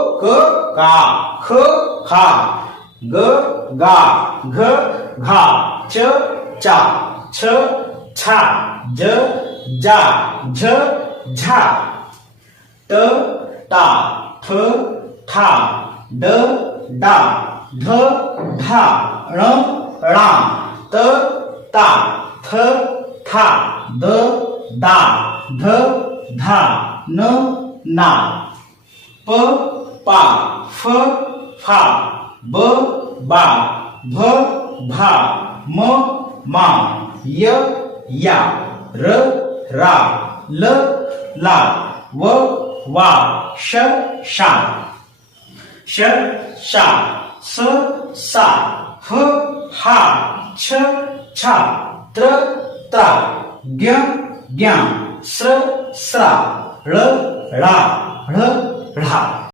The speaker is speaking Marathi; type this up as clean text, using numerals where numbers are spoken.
क का ख खा ग गा घ घा च चा छ छा ज जा झ झा ट टा ठ ठा ड डा ध धा ण ळा त ता थ था द दा ध धा न ना प पा फ फा ब बा भ भा म मा य या र रा ल ला व वा श शा श शा स सा ह हा छ छा त्र त्रा ज्ञ ज्ञा स्र स्रा ळ ळा ळ ळा